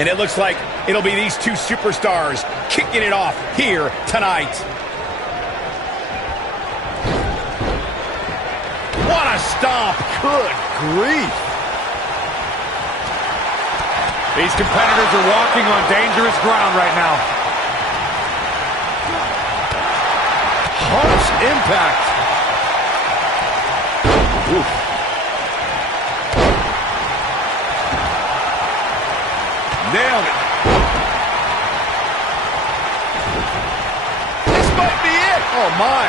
And it looks like it'll be these two superstars kicking it off here tonight. What a stomp. Good grief. These competitors are walking on dangerous ground right now. Harsh impact. Oof. Nailed it. This might be it. Oh, my.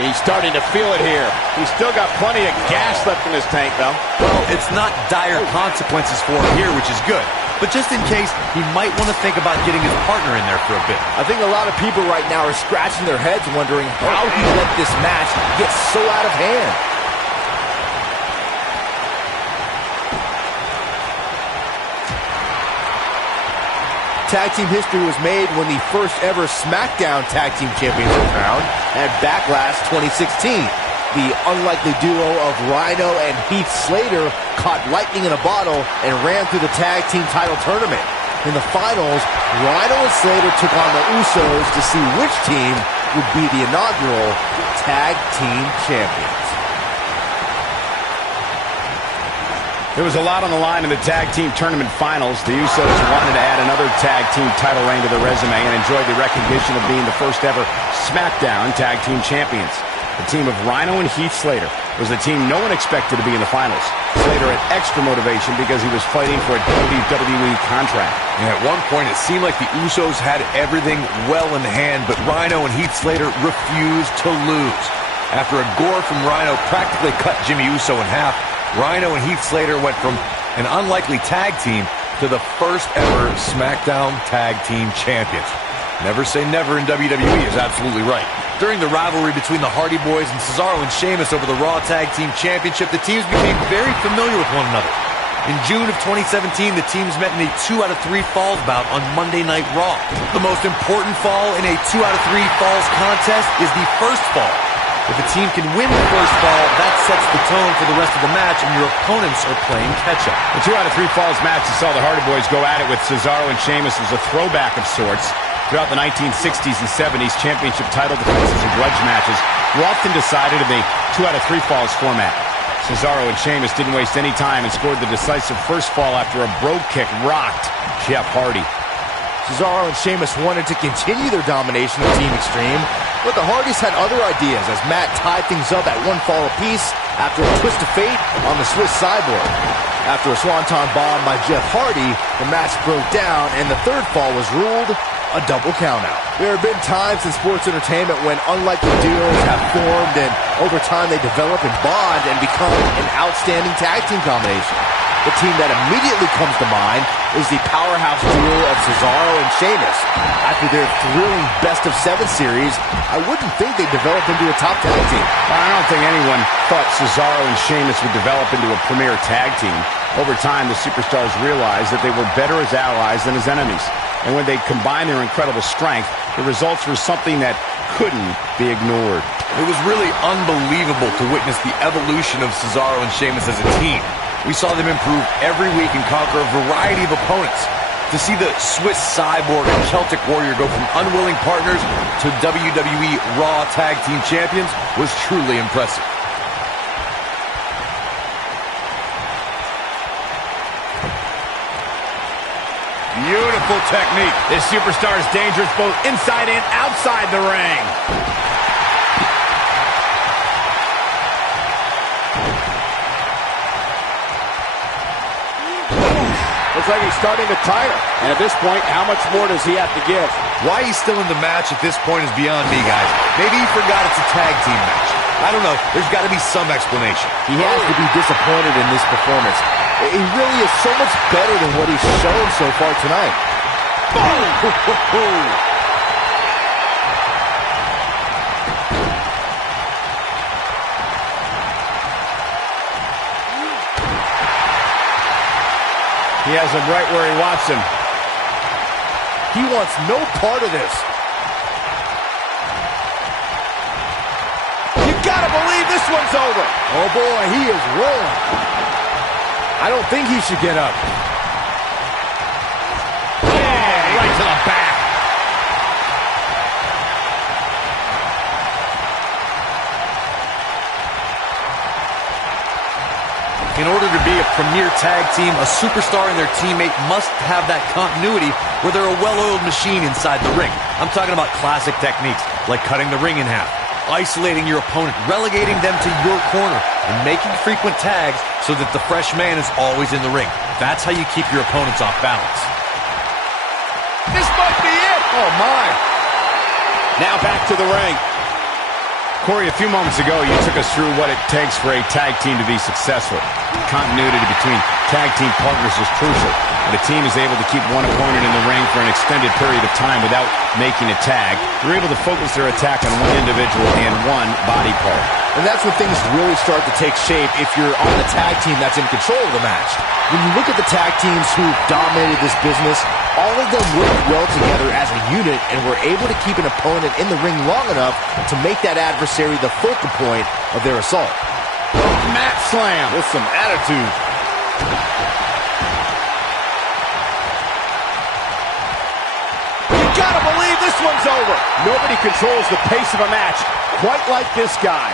He's starting to feel it here. He's still got plenty of gas left in his tank, though. Well, it's not dire consequences for him here, which is good. But just in case, he might want to think about getting his partner in there for a bit. I think a lot of people right now are scratching their heads wondering how he let this match get so out of hand. Tag team history was made when the first ever SmackDown Tag Team Champions were crowned at Backlash 2016. The unlikely duo of Rhino and Heath Slater caught lightning in a bottle and ran through the tag team title tournament. In the finals, Rhino and Slater took on the Usos to see which team would be the inaugural Tag Team Champions. There was a lot on the line in the tag team tournament finals. The Usos wanted to add another tag team title reign to their resume and enjoyed the recognition of being the first ever SmackDown Tag Team Champions. The team of Rhino and Heath Slater was the team no one expected to be in the finals. Slater had extra motivation because he was fighting for a WWE contract. And at one point, it seemed like the Usos had everything well in hand, but Rhino and Heath Slater refused to lose. After a gore from Rhino practically cut Jimmy Uso in half, Rhino and Heath Slater went from an unlikely tag team to the first ever SmackDown Tag Team Champions. Never say never in WWE is absolutely right. During the rivalry between the Hardy Boys and Cesaro and Sheamus over the Raw Tag Team Championship, the teams became very familiar with one another. In June of 2017, the teams met in a 2 out of 3 falls bout on Monday Night Raw. The most important fall in a 2 out of 3 falls contest is the first fall. If a team can win the first fall, that sets the tone for the rest of the match, and your opponents are playing catch-up. The 2 out of 3 falls match that saw the Hardy Boys go at it with Cesaro and Sheamus was a throwback of sorts. Throughout the 1960s and 70s, championship title defenses and grudge matches were often decided in the 2 out of 3 falls format. Cesaro and Sheamus didn't waste any time and scored the decisive first fall after a brogue kick rocked Jeff Hardy. Cesaro and Sheamus wanted to continue their domination of Team Extreme, but the Hardys had other ideas as Matt tied things up at 1 fall apiece after a twist of fate on the Swiss Cyborg. After a swanton bomb by Jeff Hardy, the match broke down and the third fall was ruled a double countout. There have been times in sports entertainment when unlikely duos have formed and over time they develop and bond and become an outstanding tag team combination. The team that immediately comes to mind is the powerhouse duo of Cesaro and Sheamus. After their thrilling best-of-7 series, I wouldn't think they'd develop into a top tag team. I don't think anyone thought Cesaro and Sheamus would develop into a premier tag team. Over time, the superstars realized that they were better as allies than as enemies. And when they combined their incredible strength, the results were something that couldn't be ignored. It was really unbelievable to witness the evolution of Cesaro and Sheamus as a team. We saw them improve every week and conquer a variety of opponents. To see the Swiss Cyborg and Celtic Warrior go from unwilling partners to WWE Raw Tag Team Champions was truly impressive. Beautiful technique. This superstar is dangerous both inside and outside the ring. Looks like he's starting to tire. And at this point, how much more does he have to give? Why he's still in the match at this point is beyond me, guys. Maybe he forgot it's a tag team match. I don't know. There's got to be some explanation. He has to be disappointed in this performance. He really is so much better than what he's shown so far tonight. He has him right where he wants him. He wants no part of this. You gotta believe this one's over. Oh boy, he is rolling. I don't think he should get up. Yeah, right to the back. In order to be a premier tag team, a superstar and their teammate must have that continuity where they're a well-oiled machine inside the ring. I'm talking about classic techniques like cutting the ring in half, isolating your opponent, relegating them to your corner, and making frequent tags so that the fresh man is always in the ring. That's how you keep your opponents off balance. This might be it. Oh, my. Now back to the ring. Corey, a few moments ago, you took us through what it takes for a tag team to be successful. Continuity between tag team partners is crucial. When a team is able to keep one opponent in the ring for an extended period of time without making a tag, they're able to focus their attack on one individual and one body part. And that's when things really start to take shape if you're on the tag team that's in control of the match. When you look at the tag teams who dominated this business, all of them worked well together as a unit and were able to keep an opponent in the ring long enough to make that adversary the focal point of their assault. Mat slam With some attitude. You gotta believe this one's over. Nobody controls the pace of a match quite like this guy.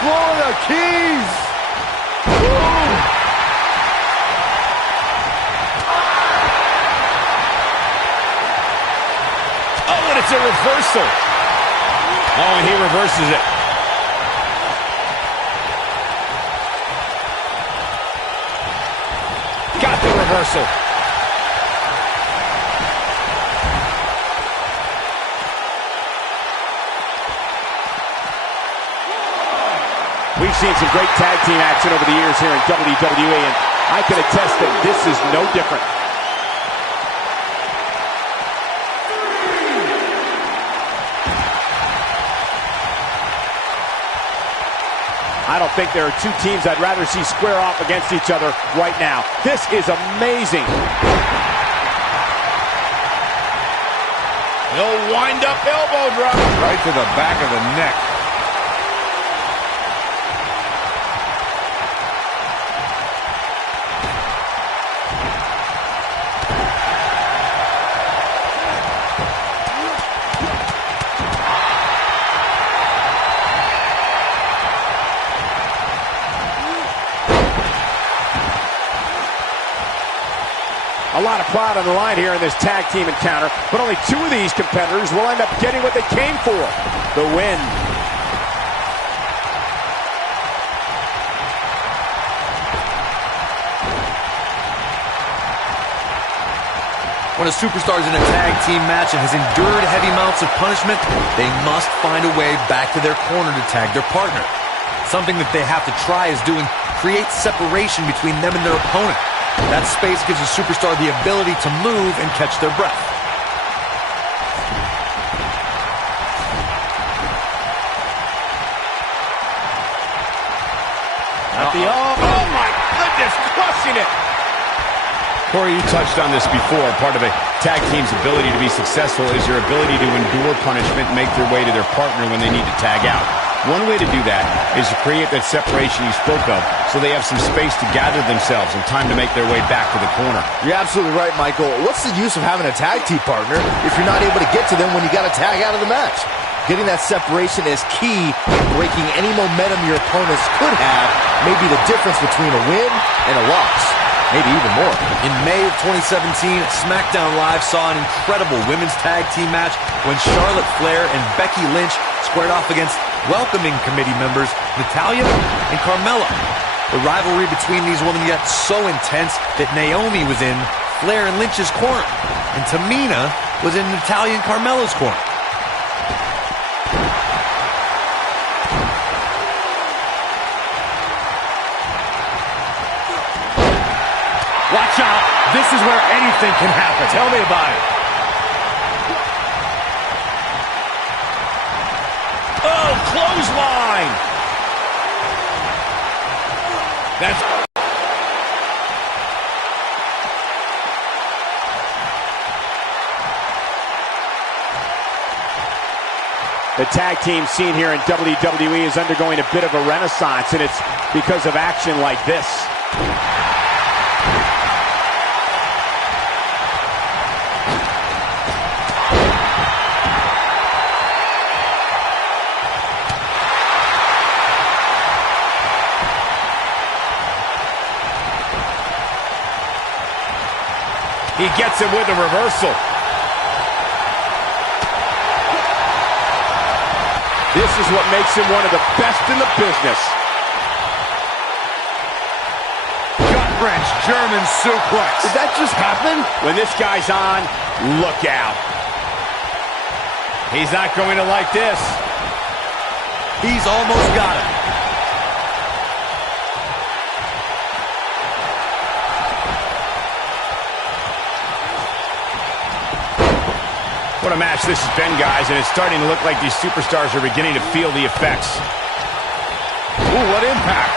Florida Keys. Oh, and it's a reversal. Oh, and he reverses it. Got the reversal. We've seen some great tag team action over the years here in WWE, and I can attest that this is no different. I don't think there are two teams I'd rather see square off against each other right now. This is amazing. No wind-up elbow drop. Right to the back of the neck. A lot of pride on the line here in this tag team encounter, but only two of these competitors will end up getting what they came for, the win. When a superstar is in a tag team match and has endured heavy amounts of punishment, they must find a way back to their corner to tag their partner. Something that they have to try is doing creates separation between them and their opponent. That space gives a superstar the ability to move and catch their breath. Oh my goodness, crushing it. Corey, you touched on this before. Part of a tag team's ability to be successful is your ability to endure punishment and make their way to their partner when they need to tag out. One way to do that is to create that separation you spoke of so they have some space to gather themselves and time to make their way back to the corner. You're absolutely right, Michael. What's the use of having a tag team partner if you're not able to get to them when you got to tag out of the match? Getting that separation is key in breaking any momentum your opponents could have, may be the difference between a win and a loss. Maybe even more. In May of 2017, SmackDown Live saw an incredible women's tag team match when Charlotte Flair and Becky Lynch squared off against welcoming committee members Natalya and Carmella. The rivalry between these women got so intense that Naomi was in Flair and Lynch's corner, and Tamina was in Natalya and Carmella's corner. Watch out. This is where anything can happen. Tell me about it. Oh, clothesline. The tag team scene here in WWE is undergoing a bit of a renaissance, and it's because of action like this. He gets it with a reversal. This is what makes him one of the best in the business. Gut-wrench German suplex. Did that just happen? When this guy's on, look out. He's not going to like this. He's almost got him. What a match this has been, guys, and it's starting to look like these superstars are beginning to feel the effects. Ooh, what impact.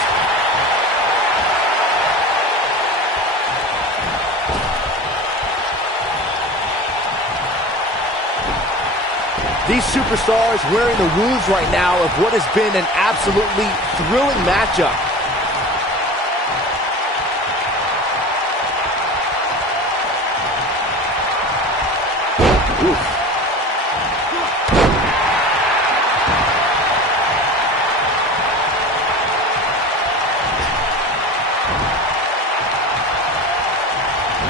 These superstars wearing the wounds right now of what has been an absolutely thrilling matchup. Oof.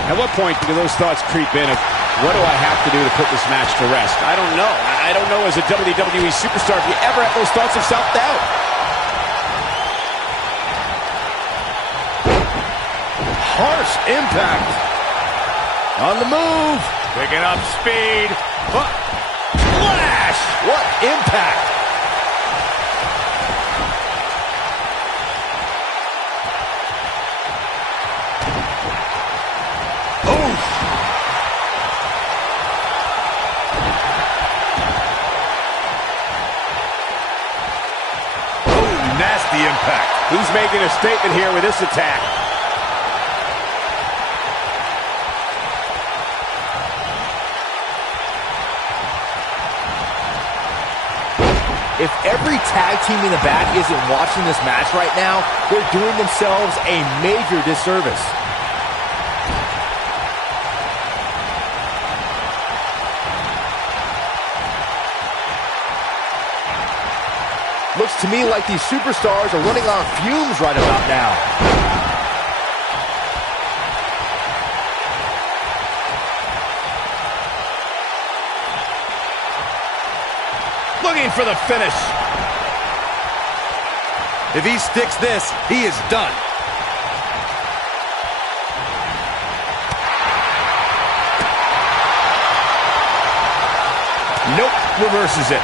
At what point do those thoughts creep in of, what do I have to do to put this match to rest? I don't know. I don't know as a WWE superstar if you ever have those thoughts of self-doubt. Harsh impact. On the move. Picking up speed. Flash! What impact. Nasty impact. He's making a statement here with this attack. If every tag team in the back isn't watching this match right now, they're doing themselves a major disservice. Looks to me like these superstars are running on fumes right about now. Looking for the finish. If he sticks this, he is done. Nope, reverses it.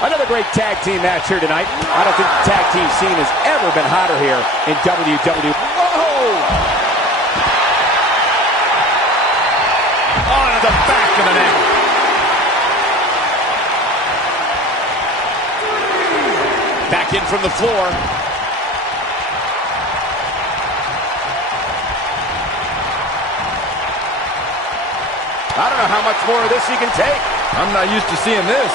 Another great tag team match here tonight. I don't think the tag team scene has ever been hotter here in WWE. Whoa! Onto the back of the neck. Back in from the floor. I don't know how much more of this he can take. I'm not used to seeing this.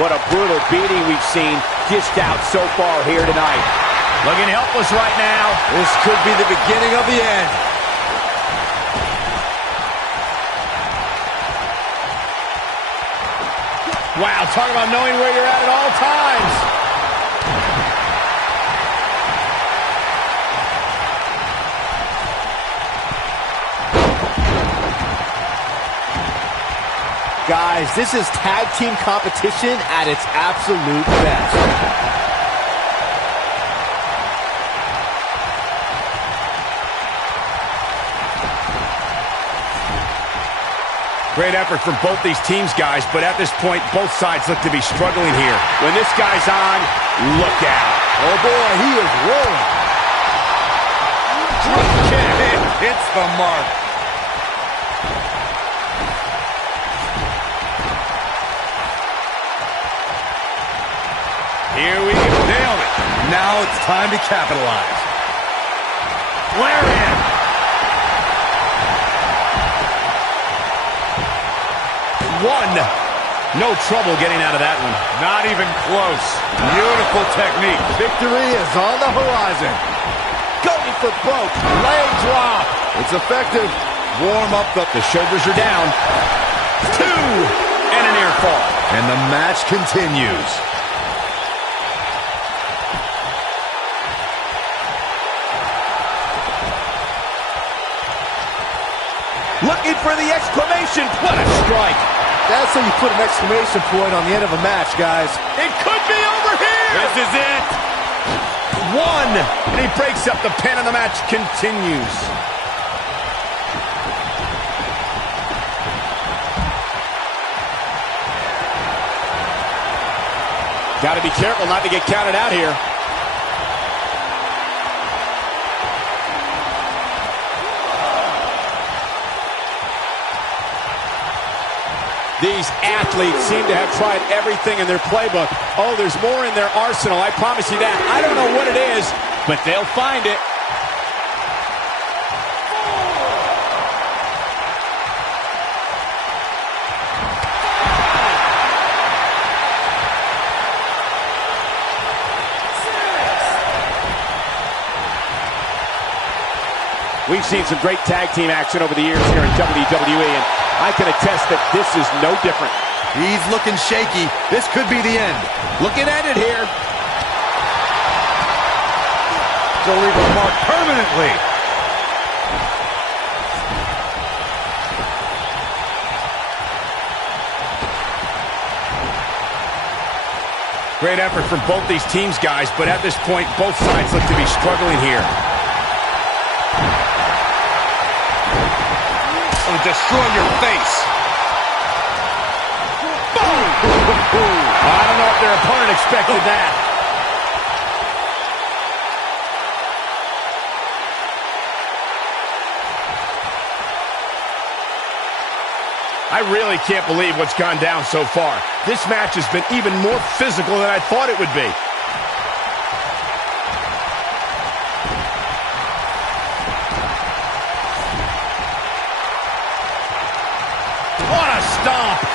What a brutal beating we've seen dished out so far here tonight. Looking helpless right now. This could be the beginning of the end. Wow, talk about knowing where you're at all times. Guys, this is tag team competition at its absolute best. Great effort from both these teams, guys, but at this point, both sides look to be struggling here. When this guy's on, look out. Oh, boy, he is rolling. Drop kick. Hits the mark. Here we go. Nailed it. Now it's time to capitalize. Flare in. One. No trouble getting out of that one. Not even close. Beautiful technique. Victory is on the horizon. Going for broke. Leg drop. It's effective. Warm up the shoulders are down. Two. And a near fall. And the match continues. Looking for the exclamation. What a strike. That's how you put an exclamation point on the end of a match, guys. It could be over here. This is it. One. And he breaks up the pin and the match continues. Got to be careful not to get counted out here. These athletes seem to have tried everything in their playbook. Oh, there's more in their arsenal, I promise you that. I don't know what it is, but they'll find it. We've seen some great tag team action over the years here in WWE, and I can attest that this is no different. He's looking shaky. This could be the end. Looking at it here. To leave a mark permanently. Great effort from both these teams, guys, but at this point, both sides look to be struggling here. Destroy your face. Boom! I don't know if their opponent expected that. I really can't believe what's gone down so far. This match has been even more physical than I thought it would be.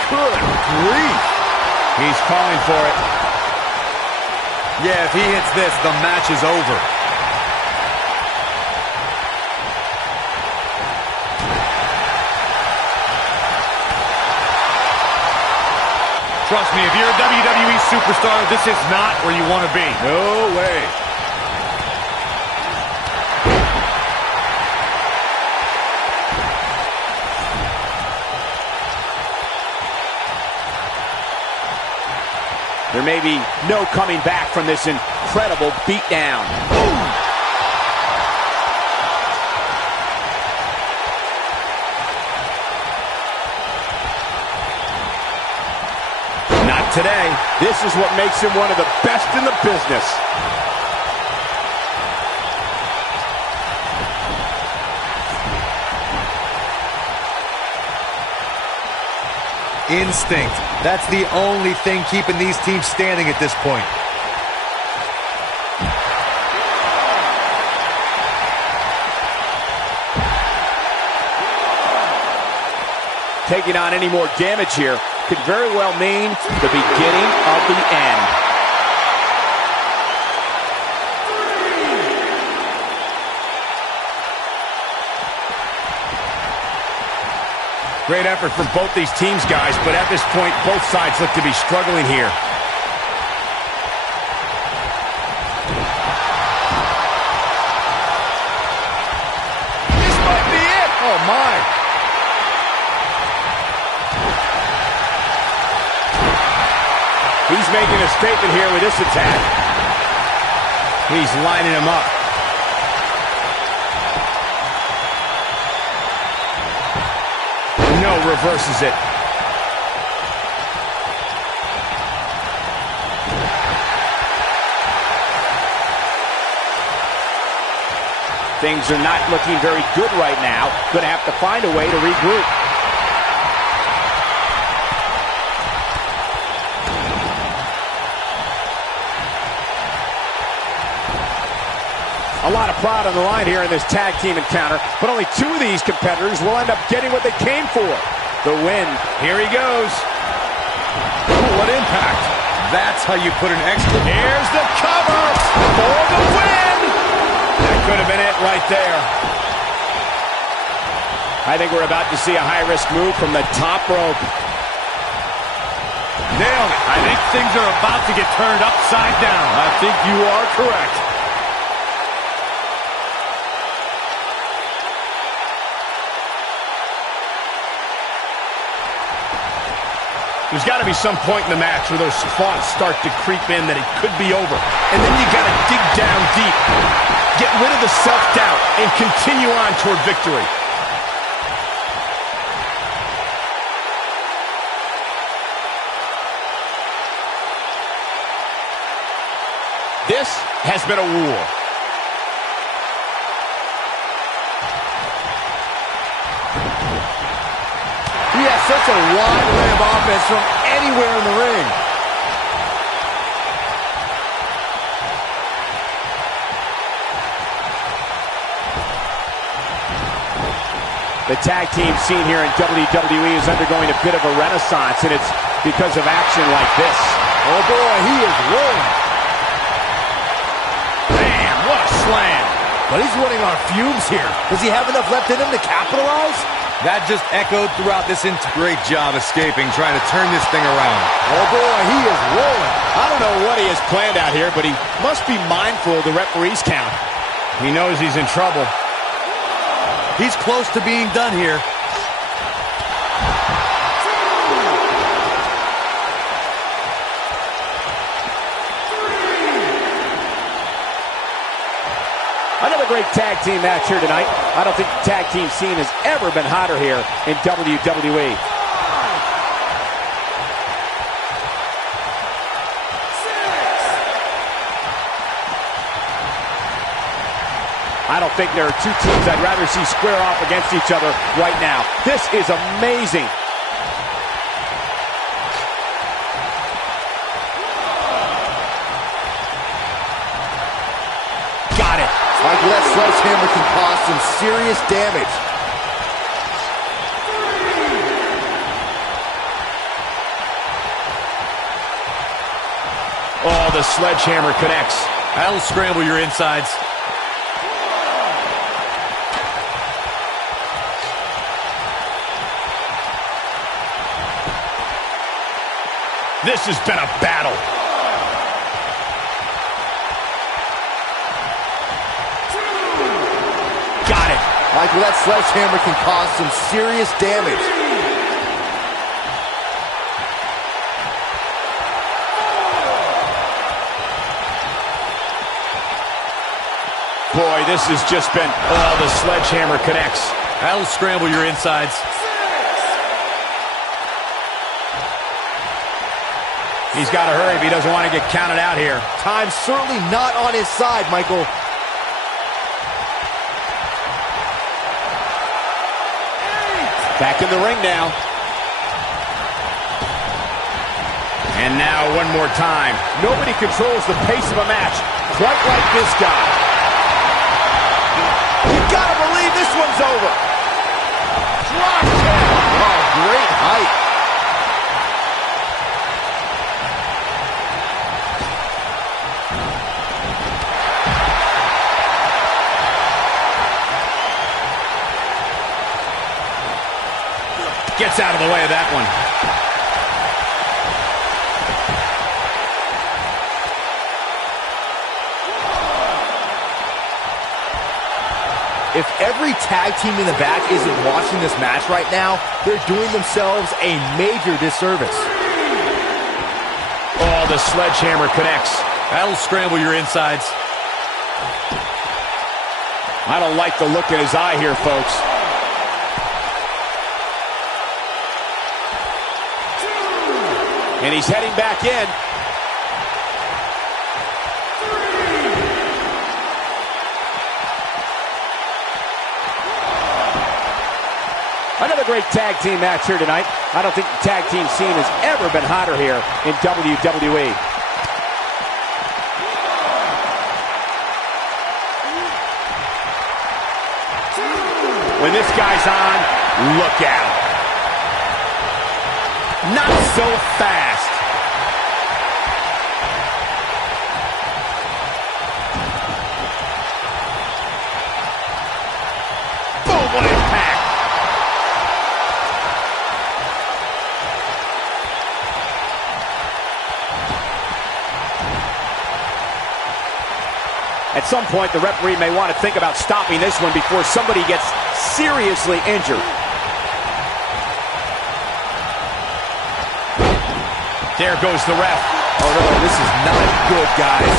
Good grief. He's calling for it. Yeah, if he hits this, the match is over. Trust me, if you're a WWE superstar, this is not where you want to be. No way. There may be no coming back from this incredible beatdown. Not today. This is what makes him one of the best in the business. Instinct. That's the only thing keeping these teams standing at this point. Taking on any more damage here could very well mean the beginning of the end. Great effort from both these teams, guys, but at this point, both sides look to be struggling here. This might be it! Oh, my! He's making a statement here with this attack. He's lining him up. No reverses it. Things are not looking very good right now. Gonna have to find a way to regroup. A lot of pride on the line here in this tag team encounter, but only two of these competitors will end up getting what they came for. The win. Here he goes. Ooh, what impact. That's how you put an extra. Here's the cover for the win. That could have been it right there. I think we're about to see a high-risk move from the top rope. Nailed it. I think things are about to get turned upside down. I think you are correct. There's got to be some point in the match where those thoughts start to creep in that it could be over. And then you got to dig down deep. Get rid of the self-doubt and continue on toward victory. This has been a war. He has such a wide array of offense from anywhere in the ring. The tag team scene here in WWE is undergoing a bit of a renaissance, and it's because of action like this. Oh boy, he is rolling. Man, what a slam. But he's running on fumes here. Does he have enough left in him to capitalize? That just echoed throughout this great job escaping, trying to turn this thing around. Oh boy, he is rolling. I don't know what he has planned out here, but he must be mindful of the referee's count. He knows he's in trouble. He's close to being done here. Another great tag team match here tonight. I don't think the tag team scene has ever been hotter here in WWE. I don't think there are two teams I'd rather see square off against each other right now. This is amazing. Got it. Michael, that sledgehammer can cause some serious damage. Oh, the sledgehammer connects. That'll scramble your insides. This has been a battle. Got it. Michael, that sledgehammer can cause some serious damage. Boy, this has just been, oh, the sledgehammer connects. That'll scramble your insides. He's got to hurry if he doesn't want to get counted out here. Time's certainly not on his side, Michael. Back in the ring now. And now one more time. Nobody controls the pace of a match quite like this guy. You gotta believe this one's over. Drop kick. Oh, great height. Gets out of the way of that one. If every tag team in the back isn't watching this match right now, they're doing themselves a major disservice. Oh, the sledgehammer connects. That'll scramble your insides. I don't like the look in his eye here, folks. And he's heading back in. Another great tag team match here tonight. I don't think the tag team scene has ever been hotter here in WWE. When this guy's on, look out. Not so fast. Boom, what impact. At some point, the referee may want to think about stopping this one before somebody gets seriously injured. There goes the ref. Oh no, this is not good, guys.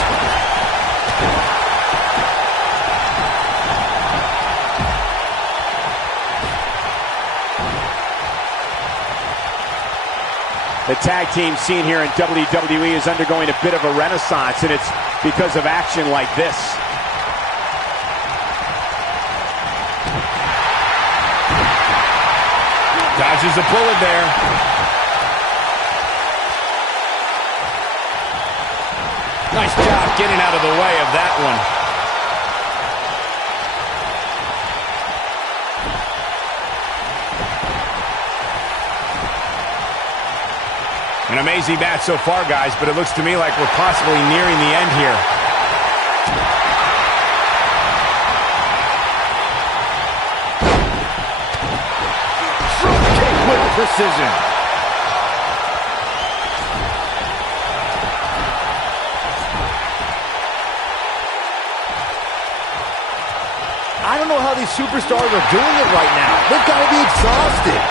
The tag team scene here in WWE is undergoing a bit of a renaissance, and it's because of action like this. Dodges a bullet there. Nice job getting out of the way of that one. An amazing match so far, guys, but it looks to me like we're possibly nearing the end here. Front kick with precision. I don't know how these superstars are doing it right now. They've got to be exhausted.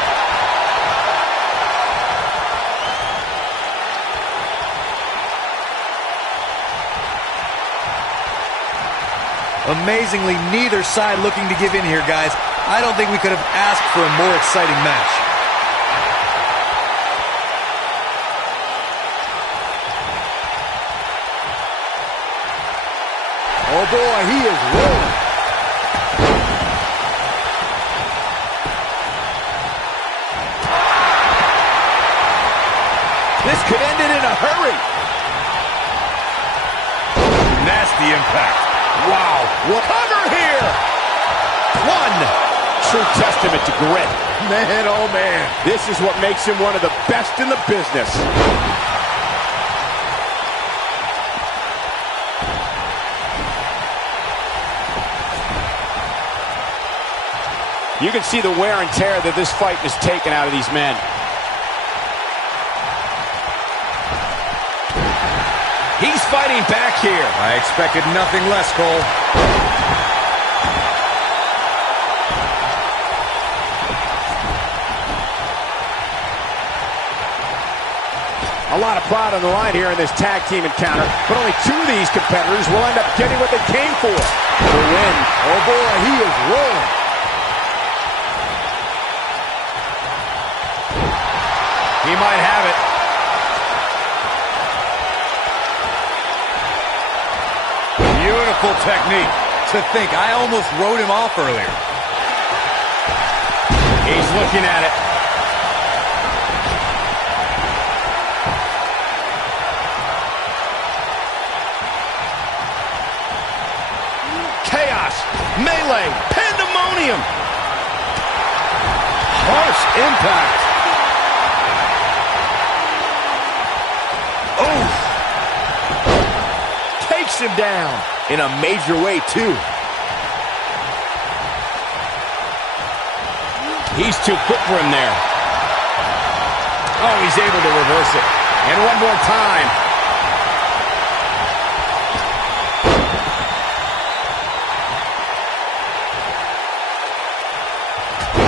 Amazingly, neither side looking to give in here, guys. I don't think we could have asked for a more exciting match. Oh boy, he is rolling. This could end it in a hurry. Nasty impact. Wow, what cover here! One. True testament to grit. Man, oh man. This is what makes him one of the best in the business. You can see the wear and tear that this fight has taken out of these men. He's fighting back here. I expected nothing less, Cole. A lot of pride on the line here in this tag team encounter, but only two of these competitors will end up getting what they came for. The win. Oh boy, he is rolling. He might have it. Beautiful technique. To think, I almost wrote him off earlier. He's looking at it. Chaos, melee, pandemonium. Harsh impact. Oh! Takes him down in a major way, too. He's too quick for him there. Oh, he's able to reverse it. And one more time.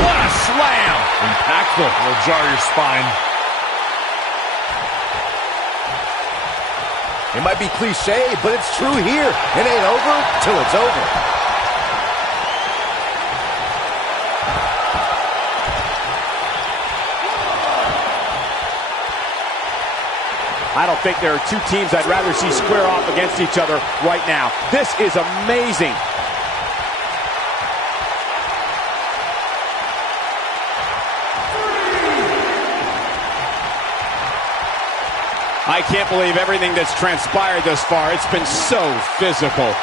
What a slam! Impactful. Will jar your spine. It might be cliche, but it's true here. It ain't over till it's over. I don't think there are two teams I'd rather see square off against each other right now. This is amazing. I can't believe everything that's transpired thus far. It's been so physical.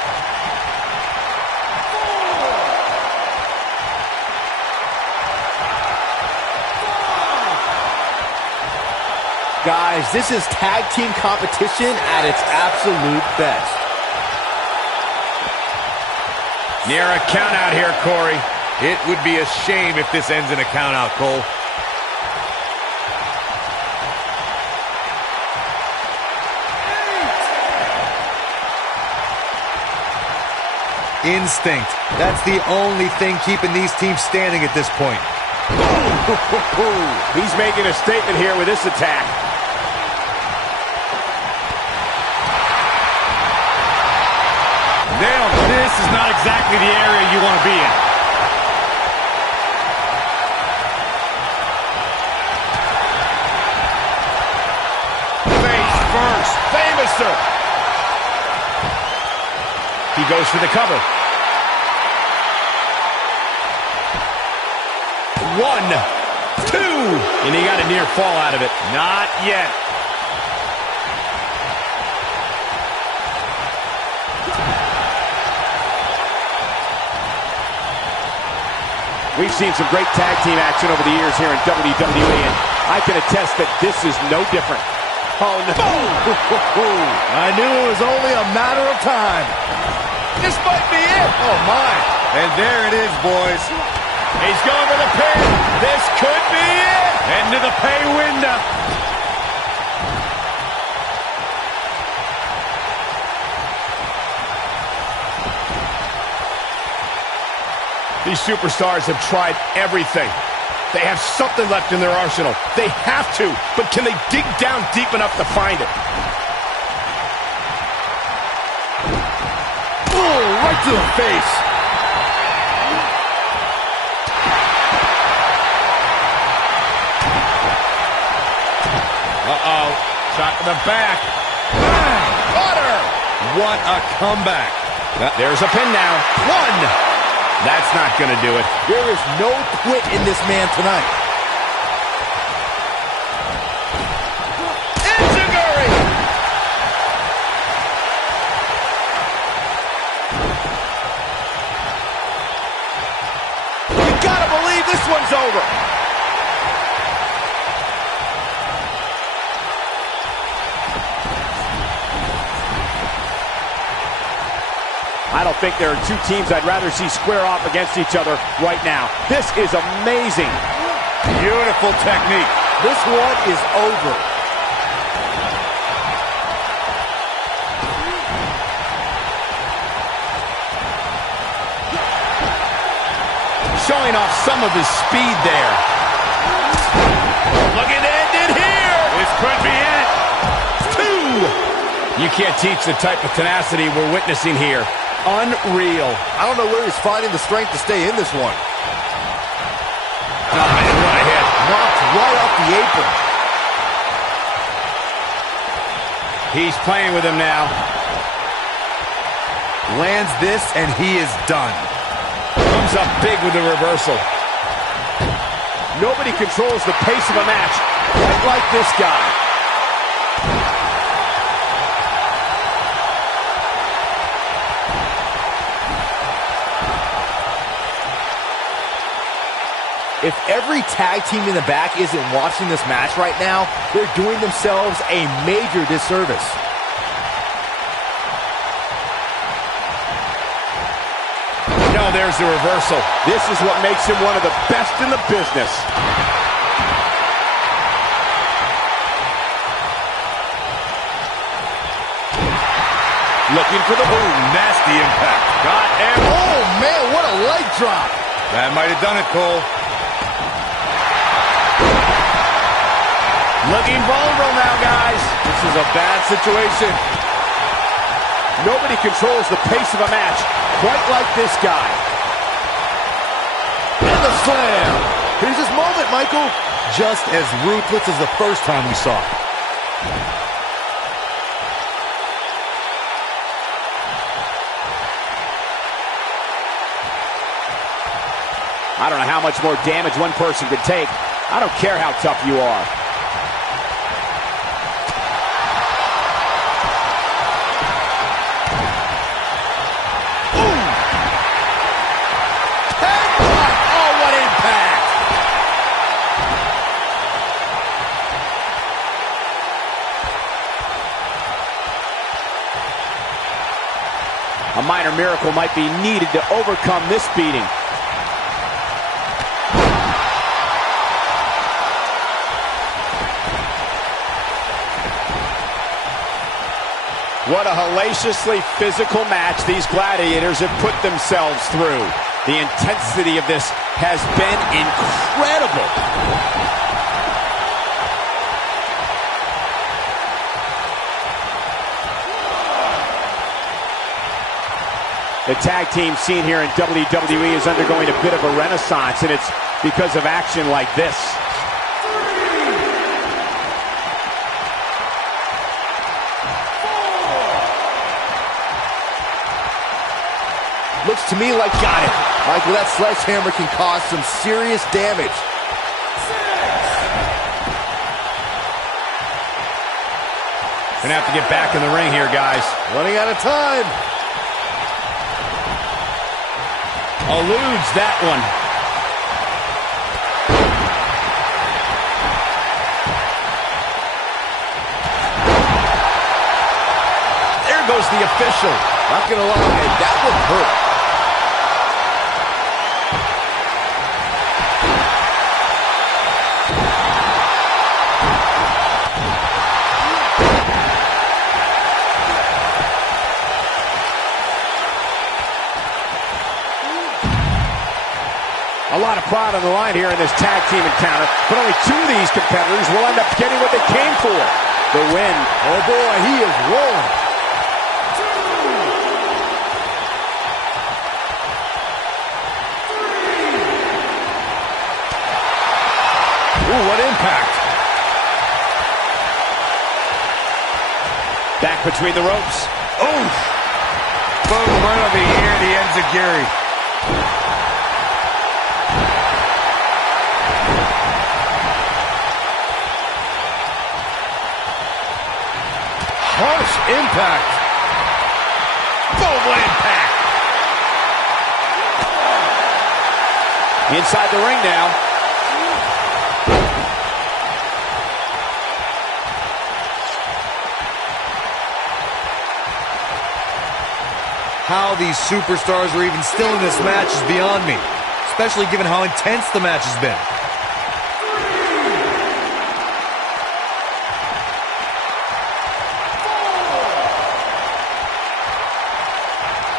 Guys, this is tag team competition at its absolute best. Near a count out here, Corey. It would be a shame if this ends in a count out, Cole. Instinct. That's the only thing keeping these teams standing at this point. He's making a statement here with this attack. Nailed. This is not exactly the area you want to be in. Face first. Famous, sir. He goes for the cover. 1, 2. And he got a near fall out of it. Not yet. We've seen some great tag team action over the years here in WWE, and I can attest that this is no different. Oh, no. I knew it was only a matter of time. This might be it. Oh, my. And there it is, boys. He's going for the pin. This could be it. Into the pay window. These superstars have tried everything. They have something left in their arsenal. They have to, but can they dig down deep enough to find it? Oh, right to the face. Uh-oh. Shot to the back. Bang! Butter! What a comeback. There's a pin now. 1. That's not going to do it. There is no quit in this man tonight. Enziguri! You gotta believe this one's over. I don't think there are two teams I'd rather see square off against each other right now. This is amazing. Beautiful technique. This one is over. Showing off some of his speed there. Looking to end it here. This could be it. 2. You can't teach the type of tenacity we're witnessing here. Unreal. I don't know where he's finding the strength to stay in this one. Oh, man, what a hit. Knocked right off the apron. He's playing with him now. Lands this, and he is done. Comes up big with the reversal. Nobody controls the pace of a match quite like this guy. If every tag team in the back isn't watching this match right now, they're doing themselves a major disservice. No, there's the reversal. This is what makes him one of the best in the business. Looking for the boom. Nasty impact. Got him. Oh, man, what a leg drop. That might have done it, Cole. Looking vulnerable now, guys. This is a bad situation. Nobody controls the pace of a match quite like this guy. And the slam. Here's his moment, Michael. Just as ruthless as the first time we saw it. I don't know how much more damage one person could take. I don't care how tough you are. A minor miracle might be needed to overcome this beating. What a hellaciously physical match these gladiators have put themselves through. The intensity of this has been incredible. The tag team scene here in WWE is undergoing a bit of a renaissance, and it's because of action like this. Looks to me like Michael, that sledgehammer can cause some serious damage. Gonna have to get back in the ring here, guys. Running out of time. Eludes that one. There goes the official. Not gonna lie, that would hurt. A lot of pride on the line here in this tag team encounter, but only two of these competitors will end up getting what they came for, the win. Oh boy, he is rolling. Ooh, what impact. Back between the ropes. Oh! Boom, right on the ear, the ends of Gary. Harsh impact. Boom, what impact. Inside the ring now. How these superstars are even still in this match is beyond me, especially given how intense the match has been.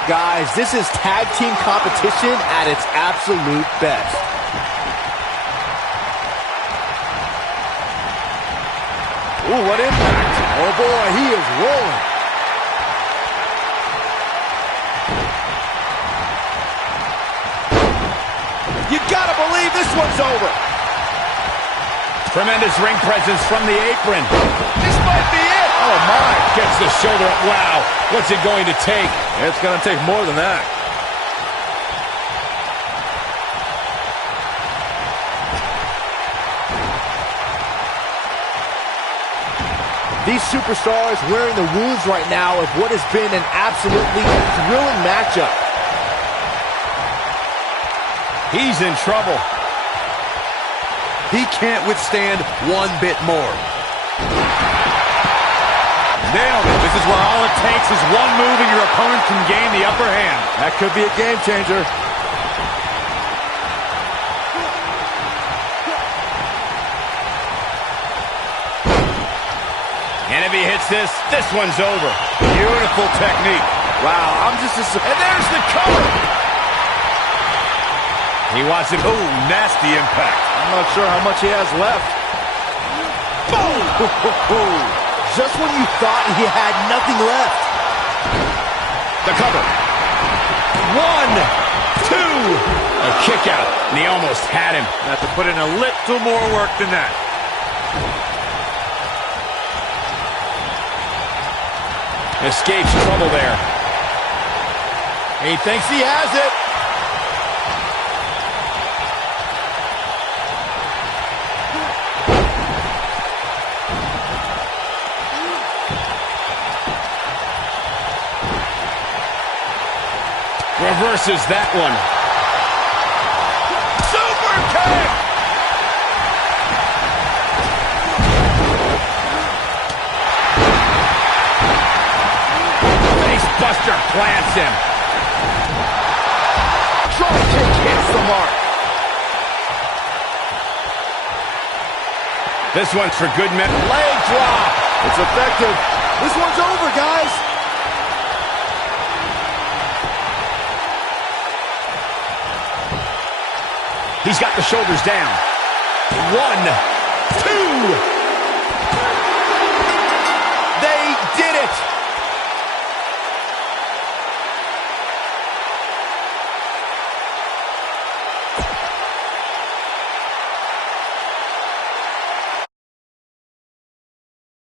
Guys, this is tag team competition at its absolute best. Ooh, what impact. Oh boy, he is rolling. You gotta believe this one's over. Tremendous ring presence from the apron. This might be it. Oh my, gets the shoulder up. Wow, what's it going to take? It's going to take more than that. These superstars wearing the wounds right now of what has been an absolutely thrilling matchup. He's in trouble. He can't withstand one bit more. Nailed it. This is where all it takes is one move and your opponent can gain the upper hand. That could be a game changer. And if he hits this, this one's over. Beautiful technique. Wow, I'm just And there's the cover. He wants it. Oh, nasty impact. I'm not sure how much he has left. Boom! Just when you thought he had nothing left. The cover. 1, 2. A kick out. And he almost had him. Have to put in a little more work than that. Escapes trouble there. He thinks he has it. reverses that one. Super kick! Facebuster plants him. Drop kick hits the mark. This one's for good men. Leg drop. It's effective. This one's over, guys. He's got the shoulders down. 1, 2.